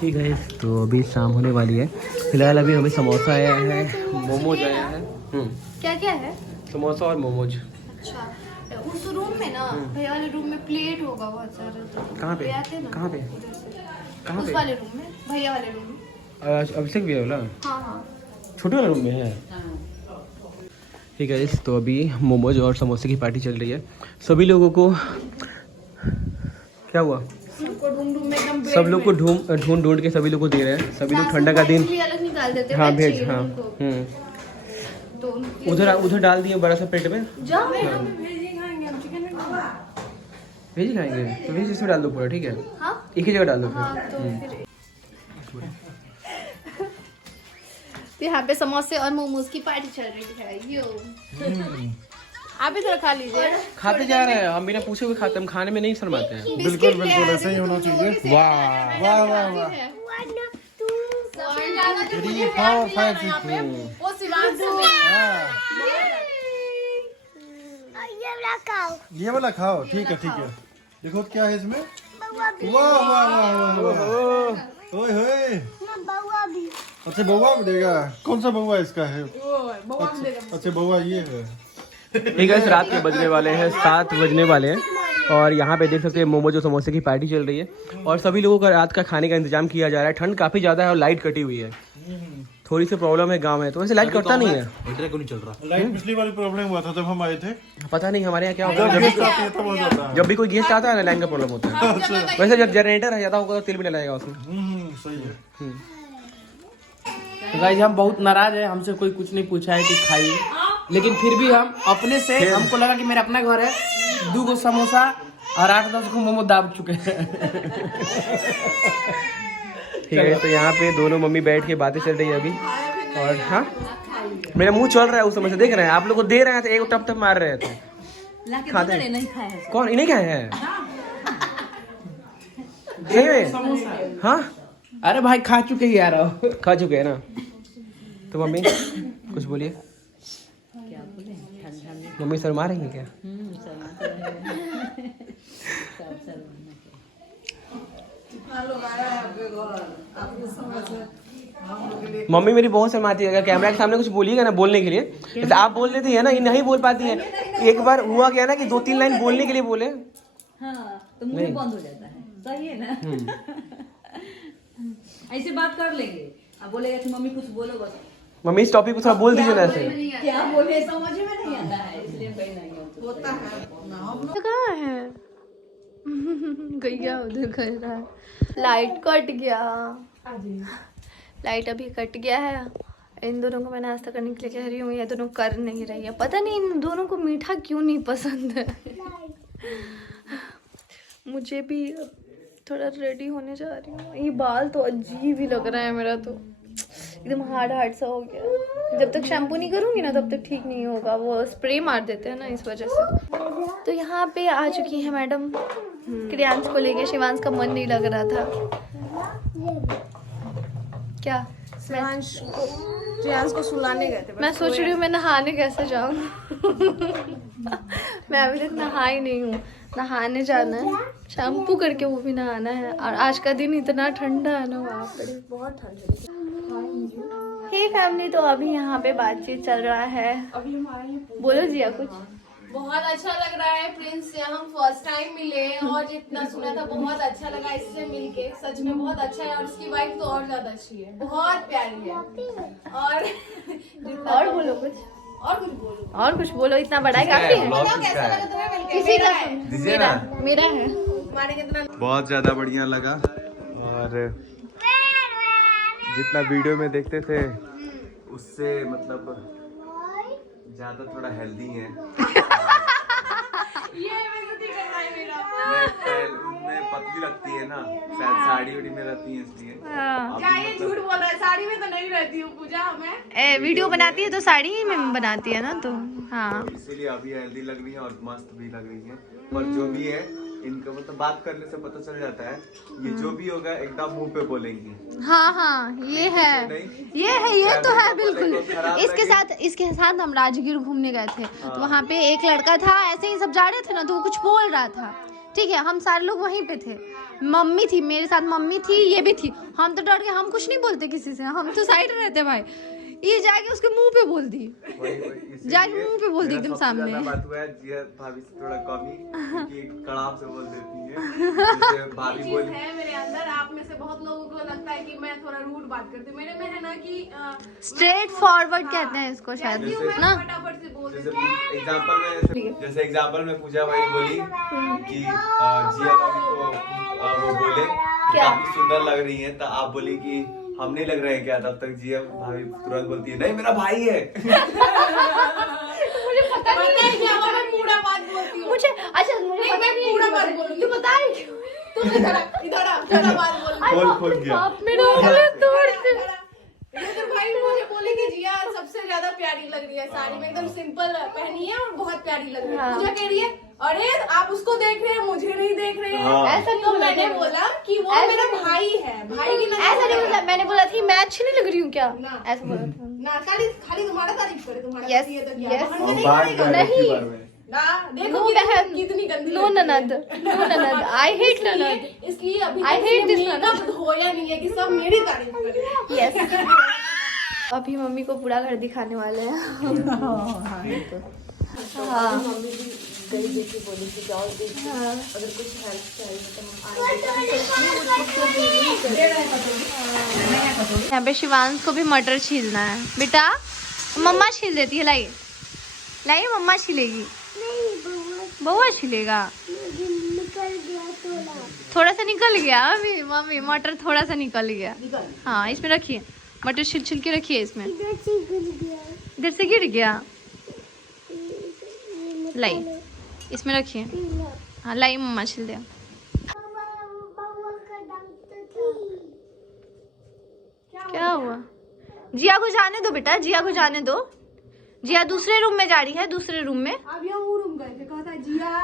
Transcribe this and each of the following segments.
ठीक है, तो अभी शाम होने वाली है। फिलहाल अभी हमें समोसा आया है, मोमोज आया है। क्या क्या है? समोसा और मोमोज। अच्छा, उस रूम में ना, भैया वाले रूम में प्लेट होगा बहुत सारा। कहाँ पे? कहाँ पे? कहाँ उस पे? वाले रूम में, भैया वाले रूम में। अभिषेक भी है बोला? हाँ हाँ, छोटे वाले रूम में है। ठीक है, तो अभी मोमोज और समोसे की पार्टी चल रही है। सभी लोगों को क्या हुआ? सब लोग को ढूंढ ढूंढ के सभी लोग को दे रहे हैं। सभी लोग ठंडा का दिन अलग निकाल देते हैं। हाँ भेज, हाँ तो उधर डाल दिए बड़ा सा प्लेट में। जाओ, भेज खाएंगे तो भेज इसमें डाल दो पूरा, ठीक है? हाँ? एक ही जगह डाल दो हाँ, फिर। तो यहाँ पे समोसे और मोमोज की पार्टी चल रही है। यो आप भी थोड़ा खा लीजिए। खाते जा रहे हैं हम, बिना पूछे हुए खाते, हम खाने में नहीं शर्माते हैं। बिल्कुल बिल्कुल ऐसा ही होना चाहिए। वाह वाह वाह वाह। 3 4 5 ये वाला खाओ, ठीक है ठीक है। देखो क्या है इसमें। वाह वाह वाह वाह। ओए होए, अच्छा बउआ भी देगा। कौन सा बउआ इसका है? अच्छा बउआ ये है। ठीक है, रात के बजने वाले हैं 7 बजने वाले हैं और यहाँ पे देख सकते हैं मोमोज और समोसे की पार्टी चल रही है और सभी लोगों का रात का खाने का इंतजाम किया जा रहा है। ठंड काफ़ी ज़्यादा है और लाइट कटी हुई है, थोड़ी सी प्रॉब्लम है गांव में, तो वैसे लाइट कटता नहीं है। क्यों नहीं चल रहा? लाइट पिछली बार प्रॉब्लम हुआ था जब हम आए थे। पता नहीं हमारे यहाँ क्या होता है, जब भी कोई गेस्ट आता है ना लाइन का प्रॉब्लम होता है। वैसे जब जनरेटर है ज़्यादा होगा तो तेल भी नहीं लगेगा उसमें। सही है। तो गाइस हम बहुत नाराज है, हमसे कोई कुछ नहीं पूछा है कि खाइए, लेकिन फिर भी हम अपने से, हमको लगा कि मेरा अपना घर है, 2 गो समोसा और 8-10 को मोमो दाब चुके हैं। ठीक है, तो यहाँ पे दोनों मम्मी बैठ के बातें चल रही है अभी। और हाँ, मेरा मुंह चल रहा है उस समय से, देख रहे हैं आप लोग को दे रहे थे, एक टप टप मार रहे थे। खाते हैं कौन? इन्हें खाए हैं? हाँ अरे भाई खा चुके ही यार, खा चुके हैं ना। तो मम्मी कुछ बोलिए। मम्मी शर्मा रही है क्या? मम्मी मेरी बहुत शर्माती है, अगर कैमरा के सामने कुछ बोलिएगा ना बोलने के लिए, जैसे आप बोल लेती है ना, ये नहीं बोल पाती है। एक बार हुआ क्या ना कि 2-3 लाइन बोलने के लिए बोले, हाँ, तो मुंह बंद हो जाता है। सही है ना? ऐसे बात कर लेंगे, अब बोलेगा कि मम्मी कुछ बोलो बस। मम्मी इस टॉपिक को थोड़ा बोल दीजिए ना ऐसे। क्या बोले समझ में नहीं आता है, इसलिए कहीं नहीं होता है। कहाँ है? गैया उधर कर रहा है। लाइट कट गया, लाइट अभी कट गया है। इन दोनों को मैं नाश्ता करने के लिए कह रही हूँ, ये दोनों कर नहीं रही है। पता नहीं इन दोनों को मीठा क्यों नहीं पसंद है। मुझे भी थोड़ा रेडी होने जा रही हूँ। ये बाल तो अजीब ही लग रहा है मेरा, तो एकदम हार्ड सा हो गया। जब तक शैम्पू नहीं करूँगी ना तब तक ठीक नहीं होगा, वो स्प्रे मार देते हैं ना इस वजह से। तो यहाँ पे आ चुकी है मैडम, क्रियांश को लेके। शिवांश का मन नहीं लग रहा था। क्या? श्रेयांश को सुलाने गए थे। मैं सोच रही हूँ मैं नहाने कैसे जाऊँ। मैं अभी तक नहाई नहीं हूँ, नहाने जाना है, शैम्पू करके वो भी नहाना है। और आज का दिन इतना ठंडा है ना, वहाँ पे बहुत ठंड है। हे फैमिली, तो अभी यहाँ पे बातचीत चल रहा है। बोलो जिया कुछ। बहुत अच्छा लग रहा है प्रिंस से हम फर्स्ट टाइम मिले और जितना सुना था बहुत अच्छा लगा इससे मिलके। सच में बहुत अच्छा है और इसकी वाइफ तो और ज्यादा अच्छी है, बहुत प्यारी है। और बोलो कुछ, और कुछ बोलो। इतना बड़ा है काफी है। बताओ कैसा लगा तुम्हें मिलके? किसी का मेरा है। हमारे कितना बहुत ज्यादा बढ़िया लगा और जितना वीडियो में देखते थे उससे मतलब ज्यादा थोड़ा हेल्दी है। ये बेइज्जती कर रहा है मेरा। उनमें पतली लगती है ना, शायद साड़ी उड़ी में रहती है इसलिए। क्या ये झूठ बोल रहा है? साड़ी में तो नहीं रहती हूँ पूजा मैं। वीडियो बनाती है तो साड़ी ही में बनाती है ना, तो हाँ इसीलिए अभी हेल्दी लग रही है और मस्त भी लग रही है। पर जो भी है इनका मतलब बात करने से पता चल जाता है, ये जो भी होगा एकदम मुंह पे बोलेंगी। हाँ ये है, ये तो है बिल्कुल। इसके साथ हम राजगीर घूमने गए थे, तो वहाँ पे एक लड़का था, ऐसे ही सब जा रहे थे ना, तो वो कुछ बोल रहा था, ठीक है, हम सारे लोग वहीं पे थे, मम्मी थी मेरे साथ, मम्मी थी, ये भी थी। हम तो डर के हम कुछ नहीं बोलते किसी से, हम तो साइड रहते भाई। ये जाके उसके मुंह पे बोल दी, जाके मुंह पे बोल दी एकदम सामने। बात हुआ है जिया भाभी से थोड़ा कमी क्योंकि कड़ाप से बोल देती है। जैसे भाभी बोली है मेरे अंदर, आप में से बहुत लोगों को लगता है कि मैं थोड़ा रूड बात करती हूँ, मेरे में है ना कि स्ट्रेट फॉरवर्ड कहते हैं इसको शायद ना। फटाफट से बोल जैसे देती एग्जांपल में पूजा भाई बोली कि जिया भाभी को वो बोले कि काफी सुंदर लग रही है, तो आप बोली कि हम नहीं लग रहे हैं क्या, तब तक जिया भाभी तुरंत बोलती है नहीं मेरा भाई है। मुझे पता नहीं है क्या मैं पूरा बात बोलती हूँ, मुझे अच्छा मुझे पता नहीं पूरा बात बोलूँ, तू बता रही क्यों? तू इधर आ थोड़ा बात बोल। खोल गया। आप मेरा उंगली तोड़ दे। तो भाई मुझे बोले कि जिया सबसे ज्यादा प्यारी लग रही है साड़ी में, एकदम सिंपल पहनी है और बहुत प्यारी लग रही है। पूजा कह रही है अरे आप उसको देख रहे हैं मुझे नहीं देख रहे हैं। ऐसा तो मैंने बोला कि वो मेरा भाई है, भाई की ऐसा नहीं बोला, मैंने बोला थी मैं अच्छी नहीं लग रही हूँ क्या, ऐसा बोला था। ना खाली तुम्हारा तारीफ करे, तुम्हारा Yes, ये तो क्या yes. बहन नहीं बात करेगा। कर रही थी नहीं। बार में। ना देखो नो बहन, कितनी गंदी नो ननद, नो ननद, आई हेट ननद। इसलिए अभी I hate this मेकअप होया नहीं है कि सब मेरी तारीफ करें। यस। अभी मम्मी को पूरा घर दिखाने वाले हैं। हाँ गई देखी बोली कि जाओ देखो, अगर कुछ हेल्प चाहिए तो यहाँ पे शिवांश को भी मटर छीलना है। बेटा मम्मा छील देती है, लाइए लाइए मम्मा छीलेगी। बउआ छीलेगा, थोड़ा सा निकल गया अभी मम्मी, मटर थोड़ा सा निकल गया। हाँ इसमें रखिए, मटर छिल छिल के रखिए इसमें। इधर से गिर गया, लाइए इसमें रखिए। हाँ लाइए मम्मा छिल दिया। क्या हुआ? जिया को जाने दो बेटा, जिया को जाने दो। जिया दूसरे रूम में जा रही है, दूसरे रूम में। अब ये वो रूम गए थे, कहता है जिया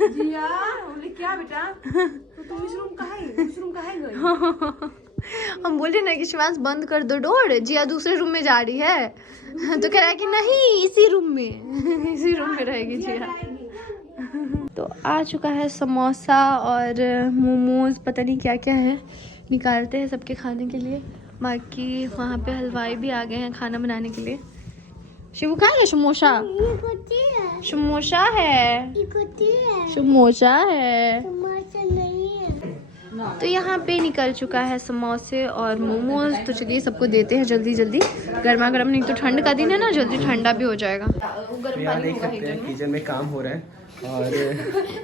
जिया, बोले क्या बेटा तो तुम इस रूम कहाँ है, इस रूम कहाँ गई? हम बोले ना कि शिवांश बंद कर दो डोर, जिया दूसरे रूम में जा रही है। तो कह रहा है कि नहीं इसी रूम में इसी रूम में रहेगी जिया। तो आ चुका है समोसा और मोमोज, पता नहीं क्या क्या है, निकालते हैं सबके खाने के लिए। बाकी वहाँ पे हलवाई भी आ गए हैं खाना बनाने के लिए। शिवू कहाँ है? समोसा समोसा है, समोसा है। तो यहाँ पे निकल चुका है समोसे और मोमोज। तो चलिए सबको देते हैं जल्दी जल्दी, गर्मा गर्म, नहीं तो ठंड का दिन है ना, जल्दी ठंडा भी हो जाएगा। तो यहाँ देख सकते हैं किचन में काम हो रहा है और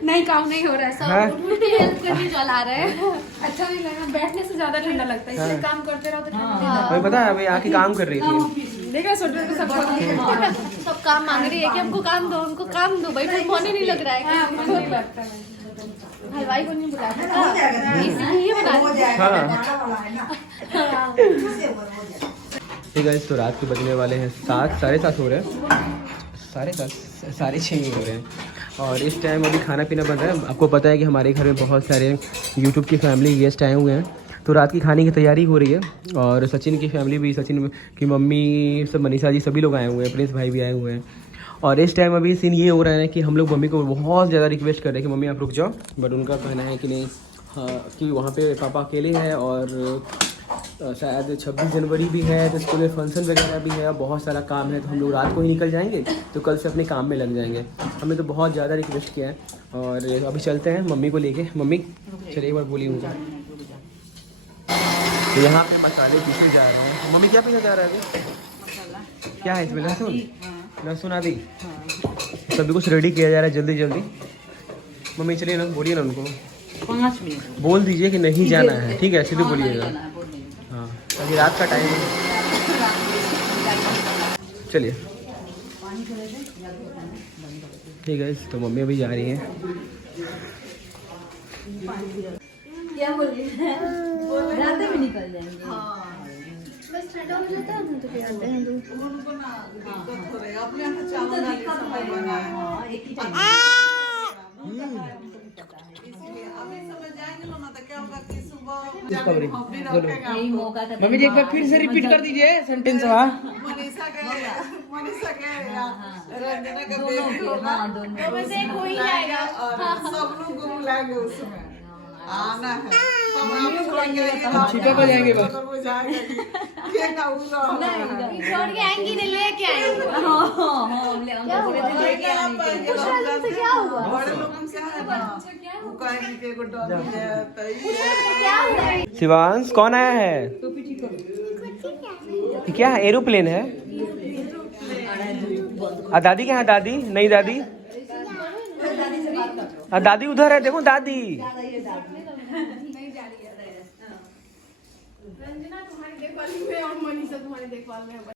नहीं काम नहीं हो रहा है, हाँ? सब उठ के हेल्प करने चला रहे हैं। अच्छा नहीं लगा, बैठने से ज्यादा ठंडा लगता है, इसलिए काम करते रहो तो ठंडा। हमें पता है अभी आके काम कर रही थी। देखा स्वेटर पे सब सब काम मांग रही है कि हमको काम दो, हमको काम दो, बैठे मन ही नहीं लग रहा है। हलवाई को नहीं बुलाया, इसलिए बना दिया। हाँ ठीक है, तो रात के बजने वाले हैं 7, 7:30 हो रहे हैं, 7:30 6:30 हो रहे हैं। और इस टाइम अभी खाना पीना बन रहा है। आपको पता है कि हमारे घर में बहुत सारे यूट्यूब की फैमिली गेस्ट आए हुए हैं, तो रात की खाने की तैयारी हो रही है। और सचिन की फैमिली भी, सचिन की मम्मी सब, मनीषा जी सभी लोग आए हुए हैं, प्रिंस भाई भी आए हुए हैं। और इस टाइम अभी सीन ये हो रहा है कि हम लोग मम्मी को बहुत ज़्यादा रिक्वेस्ट कर रहे हैं कि मम्मी आप रुक जाओ, बट उनका कहना है कि नहीं, हाँ कि वहाँ पे पापा अकेले हैं और शायद 26 जनवरी भी है, तो स्कूल में फंक्शन वगैरह भी है, बहुत सारा काम है, तो हम लोग रात को ही निकल जाएंगे, तो कल से अपने काम में लग जाएंगे। हमने तो बहुत ज़्यादा रिक्वेस्ट किया है और अभी चलते हैं मम्मी को लेके। मम्मी चलिए एक बार बोलिए मुझे। तो यहाँ पे मसाले पीसे जा रहे हैं। मम्मी क्या पीसा जा रहा है अभी? क्या है इसमें? लहसुन, लहसुन आदि सभी कुछ रेडी किया जा रहा है जल्दी जल्दी। मम्मी चलिए ना, बोलिए ना उनको, 5 मिनट बोल दीजिए कि नहीं जाना है, ठीक है? सीधे बोलिएगा। हाँ अभी रात का टाइम है, चलिए ठीक है। तो मम्मी अभी जा रही हैं। क्या बोल रही है? रात में निकल जाएंगे। बस ठंडा हो जाता है तो फिर आते हैं दूध। यही मौका था। मम्मी जी एक बार फिर से रिपीट कर दीजिए सेंटेंस। मनीषा कह मनीषा के रंजना का दोनों बेबी के, होगा हाँ, दोनों के। तो बस एक हो ही जाएगा। और सब लोग को बुलाएंगे उसमें आना है सब मम्मी आप छोड़ बुलाएंगे के तो हम छिपे को जाएंगे बस। वो जाएगा ये का उड़ा छोड़ के आएंगी नहीं लेके आएंगी। हाँ हम बोले थे लेके आने के लिए। क्या हुआ? बड़े लोग हम क्या है ना वो कहेंगे कि एगो डॉगी है तो ये क्या हुआ? शिवांश कौन आया है? ये क्या है? एरोप्लेन है? दादी कहाँ है? दादी नहीं दादी दादी उधर है, देखो दादी। रंजना तुम्हारी देखभाल में और मनीषा तुम्हारी देखभाल में है।